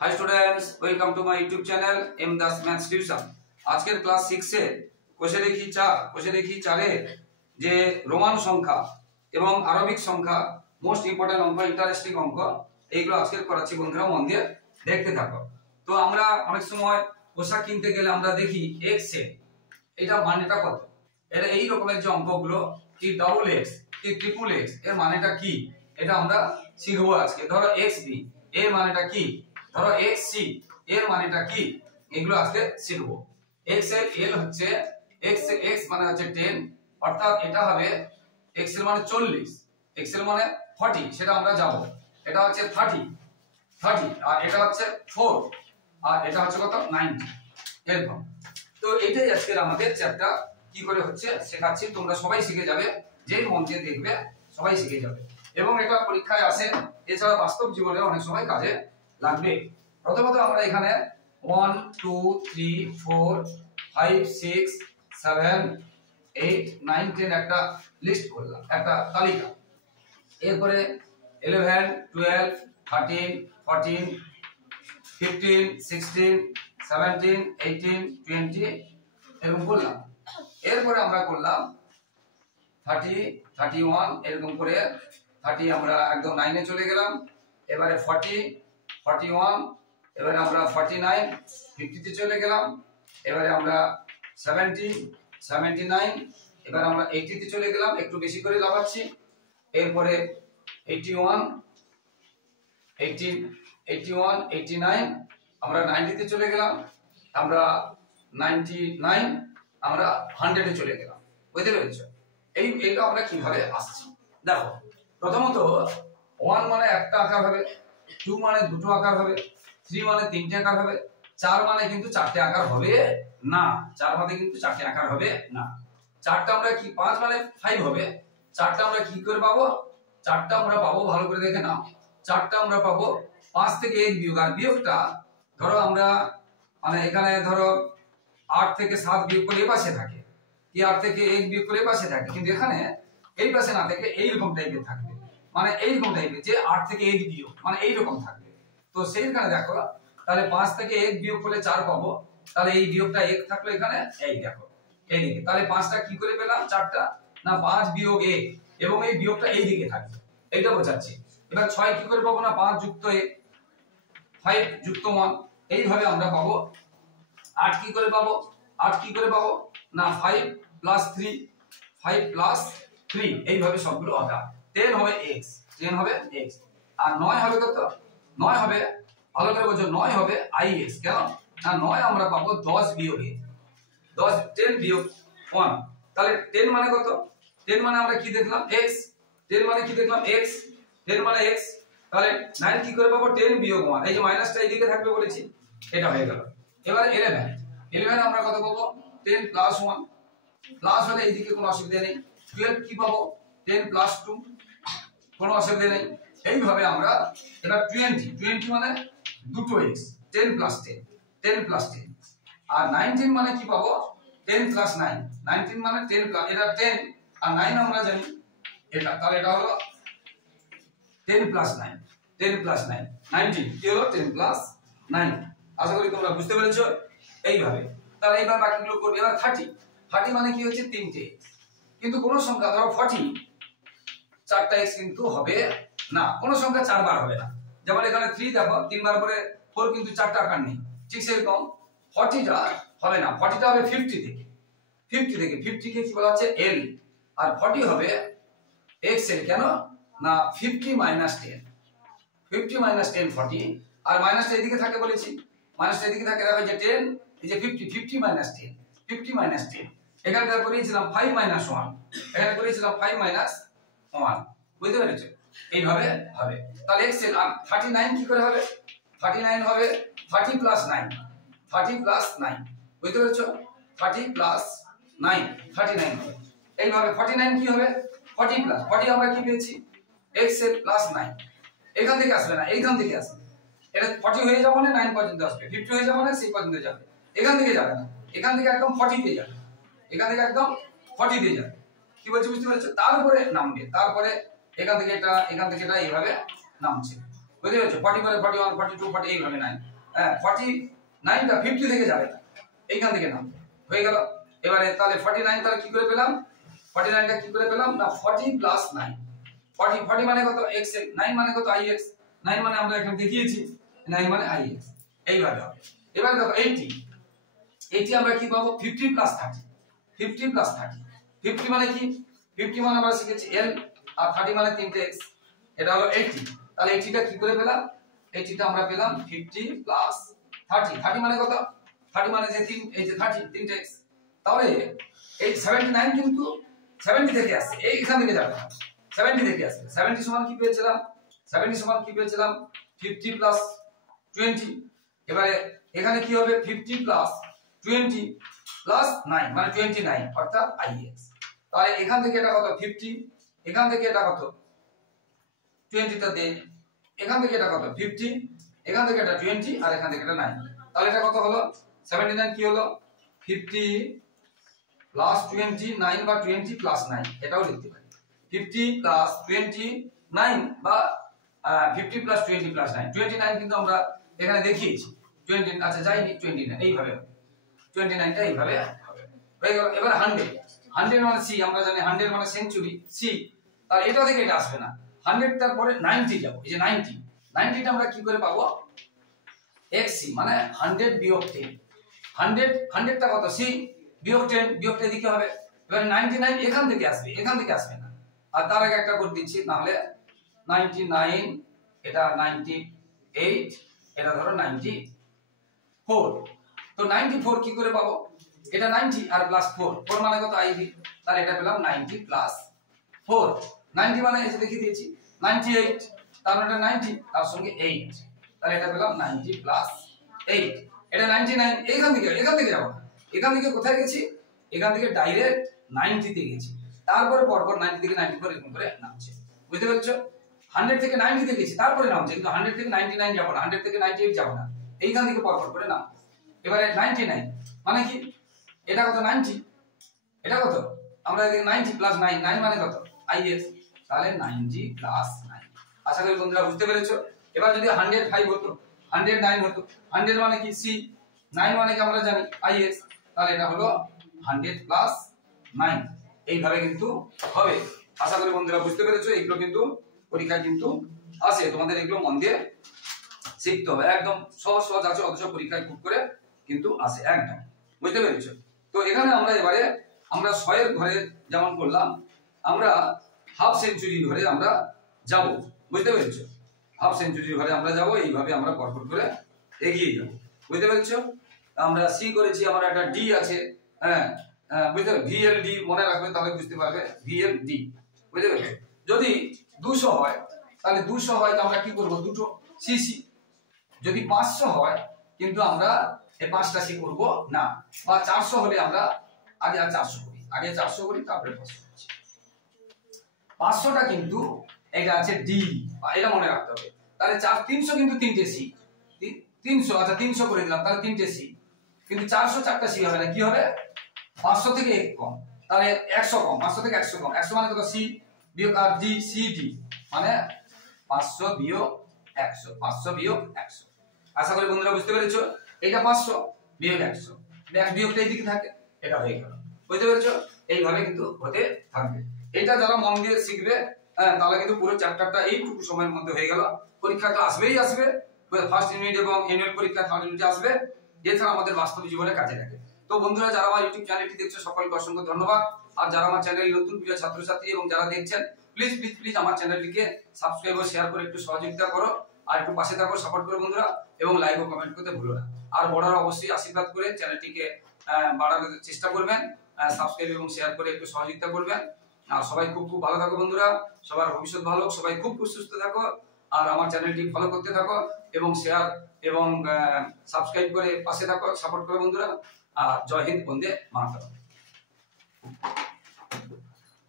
Hi students, welcome to my YouTube channel M Das maths tuition. আজকের class 6 এ কোষে দেখি 4 এ যে রোমান সংখ্যা এবং আরবিক সংখ্যা মোস্ট ইম্পর্টেন্ট অঙ্ক, ইন্টারেস্টিং অঙ্ক, এইগুলো আজকে করাচ্ছি। বন্ধুরা মন দিয়ে দেখতে থাকো। তো আমরা অনেক সময় পোশাক কিনতে গেলে আমরা দেখি এক্স এ এটা মানেটা কত। এটা এই রকমের যে অঙ্কগুলো কি ডাবল এক্স কি ট্রিপল এক্স এর মানেটা কি, এটা আমরা শিখবো আজকে। ধরো এক্স বি এর মানেটা কি, ধরো এক্স সি এর মানেটা কি, এগুলো আজকে শিখবো। এক্স এর এল হচ্ছে এক্স মানে হচ্ছে 10, অর্থাৎ এটা হবে এক্স এর মানে 40, এক্স এর মানে 40, সেটা আমরা যাবো। এটা হচ্ছে 30, আর এটা হচ্ছে 4, আর এটা হচ্ছে কত 90 এরকম। তো এইটাই আজকের আমাদের চ্যাপ্টার কি করে হচ্ছে শেখাচ্ছি, তোমরা সবাই শিখে যাবে, যেই মন দিয়ে দেখবে সবাই শিখে যাবে। এবং এটা পরীক্ষায় আসে, এছাড়া বাস্তব জীবনে অনেক সময় কাজে লাগবে। প্রথমত আমরা এখানে 1 2 3 4 5 6 7 8 9 10 একটা লিস্ট করলাম, একটা তালিকা। এরপরে 11 12 13 14 15 16 17 18 20 এরকম করলাম। এরপরে আমরা করলাম 30 31 এরকম করে 30 আমরা একদম 9 এ চলে গেলাম। এবারে 40 41, এবারে আমরা 49 50 তে চলে গেলাম। এবারে আমরা 70 79, এবারে আমরা 80 তে চলে গেলাম, একটু বেশি করে লাগাচ্ছি। এরপরে 81 89 আমরা 90 তে চলে গেলাম। আমরা 99 আমরা 100 এ চলে গেলাম। বুঝতে পেরেছো? এইটা আমরা কিভাবে আসছি দেখো। প্রথমত 1 মানে একটা আকার হবে, 2 মানে দুটো আকার হবে, 3 মানে তিনটে আকার হবে, 4 মানে কিন্তু চারটে আকার হবে না। 4 মানে কিন্তু চারটে আকার হবে না। 4টা আমরা কি 5 মানে 5 হবে। 4টা আমরা কি করে পাবো? 4টা আমরা পাবো, ভালো করে দেখে নাও। 4টা আমরা পাবো 5 থেকে 1 বিয়োগ। আর বিয়োগটা ধরো আমরা মানে এখানে ধরো 8 থেকে 7 বিয়োগ করে এই পাশে থাকে, কি 8 থেকে 1 বিয়োগ করে এই পাশে থাকে, কিন্তু এখানে এই পাশে না থেকে এইরকম টাইপের থাকবে, মানে এইরকম টাইপের, যে 8 থেকে 1 বিয়োগ মানে এইরকম থাকবে। তো সেইখানে দেখো, তাহলে 5 থেকে 1 বিয়োগ করলে 4 পাবো, তাহলে এই বিয়োগটা 1 থাকলো এখানে, এই দেখো এইদিকে। তাহলে 5টা কি করে পেলাম? 4টা না 5 বিয়োগ 1, এবং এই বিয়োগটা এই দিকে থাকবে, এইটা বোঝাচ্ছি। এবার 6 কি করে পাবো? না 5 যুক্ত 1 5 যুক্ত 1, এইভাবে আমরা পাবো। 8 কি করে পাবো? 8 কি করে পাবো? না 5 প্লাস 3 5 প্লাস 3, এইভাবে সবগুলো আঁকা। 10 হবে x, 10 হবে x। আর 9 হবে কত? 9 হবে, ভালো করে বোঝো, 9 হবে ix। কেন না 9 আমরা পাবো 10 বিয়োগ 10 বিয়োগ 1। তাহলে 10 মানে কত? 10 মানে আমরা কি দেখলাম? x। 10 মানে কি দেখলাম? x। 10 মানে x। তাহলে 9 কি করে পাবো? 10 বিয়োগ 1, এই যে মাইনাসটা এইদিকে থাকবে বলেছি, এটা হয়ে গেল। এবার 11 আমরা কত পাবো? 10 প্লাস 1, প্লাস হলে এইদিকে কোনো অসুবিধা নেই। 12 কি পাবো? 10 প্লাস 2, কোনো অসুবিধা নেই। এইভাবে আমরা এবার 20 মানে দুটো x, 10 প্লাস 10 আর 19 মানে কি পাবো? 10 প্লাস 9, 19 মানে 10 প্লাস, এটা 10 আর 9 আমরা জানি এটা, তাহলে এটা হলো 10 প্লাস 9 19 কি হলো? 10 প্লাস 9। আশা করি তোমরা বুঝতে পেরেছো। এইভাবে তাহলে এইবার বাকিগুলো করবে। এবার 30 মানে কি হচ্ছে? 3টে x, কিন্তু কোন সংখ্যা ধরো 40 4টা x কিন্তু হবে না, কোন সংখ্যা 4 বার হবে না। যেমন এখানে 3 দেখো 3 বার করে 4 কিন্তু 4টা আকার নেই, ঠিক সেরকম 40টা হবে না। 40টা হবে 50 থেকে 50 কে কি বলা হচ্ছে? l। আর 40 হবে x এর। কেন না 50 মাইনাস 10 40, আর মাইনাসটা এদিকে থাকে বলেছি, মাইনাসটা এদিকে থাকে। দেখো যে 10, এই যে 50 মাইনাস 10, এখানে দেখো করেছিলাম 5 মাইনাস 1, এখানে করেছিলাম 5 মাইনাস 1। বুঝতে পেরেছো? এইভাবে হবে। তাহলে x এর 39 কি করে হবে? 39 হবে 30 প্লাস 9, বুঝতে পেরেছো? 30 প্লাস 9 39 হবে। এইভাবে 49 কি হবে? 40 প্লাস 40 আমরা কি পেয়েছি? x এর প্লাস 9, এখান থেকে আসবে না, এইখান থেকে আসবে। এটা 40 হয়ে যাবে মানে 9 পর্যন্ত আসবে, 50 হয়ে যাবে মানে 6 পর্যন্ত যাবে। এখান থেকে যাবে না, এখান থেকে একদম 40 তে যাবে, এখান থেকে একদম 40 তে যাবে। কি বলছি বুঝতে পেরেছো? তারপরে নামবে, তারপরে এখান থেকে এটা এইভাবে নামছে। বুঝতে পেরেছো? 40 পরে 41 42 40 এইভাবে 9, হ্যাঁ 49টা 50 থেকে যাবে না, এইখান থেকে নাম হয়ে গেল। এবারে তাহলে 49 তাহলে কি করে পেলাম, 49টা কি করে পেলাম না 40 প্লাস 9, 40 মানে কত x, 9 মানে কত ix, 9 মানে আমরা এখানে দেখিয়েছি 9 মানে ix, এইভাবে হবে। এবারে দেখো 80 আমরা কি পাবো 50 প্লাস 30, 50 প্লাস 30, 50 মানে কি 50 মানে আমরা শিখেছি l আর 30 মানে 3টে x, এটা হলো 80। তাহলে 80টা কি করে পেলাম, 80টা আমরা পেলাম 50 প্লাস 30, 30 মানে কত 30 মানে যে 3, এই যে 30 3টে x, তাহলে এই 79 কিন্তু 70 থেকে আসছে, এইখান থেকে যাবে 70 থেকে আসছে। 70 সমান কি পেয়েছিলাম, 70 সমান কি পেয়েছিলাম 50 প্লাস 20। এবারে এখানে কি হবে 50 প্লাস 20 প্লাস 9 মানে 29 অর্থাৎ ix। তাহলে এখান থেকে এটা কত 50, এখান থেকে এটা কত 20টা দেন, এখান থেকে এটা কত 50, এখান থেকে এটা 20 আর এখান থেকে এটা 9, তাহলে এটা কত হলো 79 কি হলো 50 প্লাস 29 বা 20 প্লাস 9 এটাও লিখতে পারি, 50 প্লাস 29 বা 50 প্লাস 20 প্লাস 9, 29 কিন্তু আমরা এখানে দেখিয়েছি 20, আচ্ছা যাইনি 29 এইভাবে হবে, 29টা এইভাবে হবে হয়ে গেল। এবার 100, 100 মানে সি, আমরা জানি 100 মানে সেঞ্চুরি সি, তাহলে এটা থেকে এটা আসবে না, 100 তারপরে 90 যাব, এই যে 90টা আমরা কি করে পাবো xc মানে 100 বিয়োগ 10, 100টা কত c বিয়োগ 10, বিয়োগটা এদিকে হবে। এবার 99 এখান থেকে আসবে, এখান থেকে আসবে না, আর তার আগে একটা করে দিচ্ছি, নাহলে 99 এটা 98 এটা ধরো 94, তো 94 কি করে পাবো, এটা 90 আর প্লাস 4, 4 মানে কত ib, তাহলে এটা পেলাম 90 প্লাস 4, 90 মানে এই যে দেখিয়ে দিয়েছি 98, তার মানে এটা 90 তার সঙ্গে 8, তাহলে এটা পেলাম 90 প্লাস 8, এটা 99 এখান থেকে যাব না, এখান থেকে কোথায় গেছি, এখান থেকে ডাইরেক্ট 90 তে গেছি, তারপরে পরপর 90 থেকে 94 এরকম করে নামছে, বুঝতে পেরেছো? 100 থেকে 90 তে গেছি তারপরে নামছে, কিন্তু 100 থেকে 99 যাব না, 100 থেকে 98 যাব না, এইখান থেকে পরপর করে নাম। এবারে 99 মানে কি, এটা কত 90, এটা কত আমরা এদিকে 90 প্লাস 9, 9 মানে কত is, তাহলে 90 প্লাস 9। আশা করি বন্ধুরা বুঝতে পেরেছো। এবার যদি 105 হতো, 109 হতো, 100 মানে কি c, 9 মানে কি আমরা জানি is, তাহলে এটা হলো 100 প্লাস 9, এইভাবে কিন্তু হবে। আশা করি বন্ধুরা বুঝতে পেরেছো, এগুলো কিন্তু পরীক্ষায় কিন্তু আসে, তোমাদের এগুলো মন দিয়ে শিখতে হবে, একদম সহজ সহজ আছে, অথচ পরীক্ষায় খুব করে কিন্তু আসে একদম, বুঝতে পেরেছো? তো এখানে আমরা এবারে আমরা 100 এর ঘরে যেমন করলাম, আমরা হাফ সেঞ্চুরি ঘরে আমরা যাব, বুঝতে পেরেছো? হাফ সেঞ্চুরি ঘরে আমরা যাব, এইভাবে আমরা পরপর করে এগিয়ে যাব, বুঝতে পেরেছো? আমরা সি করেছি, আমরা একটা ডি আছে, হ্যাঁ বুঝতে পারবে ভিএলডি মনে রাখবে, তাহলে বুঝতে পারবে ভিএলডি, বুঝতে পেরেছো? যদি 200 হয় তাহলে 200 হয় তো আমরা কি করব দুটো সিসি, যদি 500 হয় কিন্তু আমরা এই 5টা সি করব না, বা 400 হলে আমরা আগে 400 করি, আগে 400 করি তারপরে 500 করি। 500টা কিন্তু এটা আছে ডি, এটা মনে রাখতে হবে। তাহলে 300 কিন্তু 3টে সি, 300 আচ্ছা 300 করে দিলাম, তাহলে 3টে সি, কিন্তু 400 4টা সি হবে না, কি হবে 500 থেকে 1 কম, তাহলে 100 কম, 500 থেকে 100 কম, 100 মানে কত সি বিয়োগ আর ডি, সি ডি মানে 500 বিয়োগ 100, 500 বিয়োগ 100। আশা করি বন্ধুরা বুঝতে পেরেছো, এটা 500 বিয়োগ 100, এক বিয়োগটা এইদিকে থাকে, এটা হয়ে গেল, বুঝতে পেরেছো? এইভাবে কিন্তু হতে থাকবে। এটা যারা মন দিয়ে শিখবে, তাহলে কিন্তু পুরো চ্যাপ্টারটা এইটুকু সময়ের মধ্যে হয়ে গেল। পরীক্ষাটা আসবেই আসবে, ফার্স্ট ইউনিট এবং অ্যানুয়াল পরীক্ষা থার্ড ইউনিটে আসবে, এছাড়া আমাদের বাস্তব জীবনে কাজে লাগে। তো বন্ধুরা যারা আমার ইউটিউব চ্যানেলটি দেখছো সকলকে অসংখ্য ধন্যবাদ, আর যারা আমার চ্যানেলে নতুন প্রিয় ছাত্রছাত্রী এবং যারা দেখছেন প্লিজ প্লিজ প্লিজ আমার চ্যানেলটিকে সাবস্ক্রাইব ও শেয়ার করে একটু সহযোগিতা করো, আর একটু পাশে থাকো, সাপোর্ট করো বন্ধুরা, এবং লাইক ও কমেন্ট করতে ভুলো না। আর বড়রা অবশ্যই আশীর্বাদ করে চ্যানেলটিকে বাড়ানোর চেষ্টা করবেন, সাবস্ক্রাইব এবং শেয়ার করে একটু সহযোগিতা করবেন। আর সবাই খুব খুব ভালো থাকো বন্ধুরা, সবার ভবিষ্যৎ ভালো হোক, সবাই খুব খুব সুস্থ থাকো, আর আমার চ্যানেলটি ফলো করতে থাকো এবং শেয়ার এবং সাবস্ক্রাইব করে পাশে থাকো, সাপোর্ট করো বন্ধুরা। আর জয় হিন্দ, বন্দে মাতরম।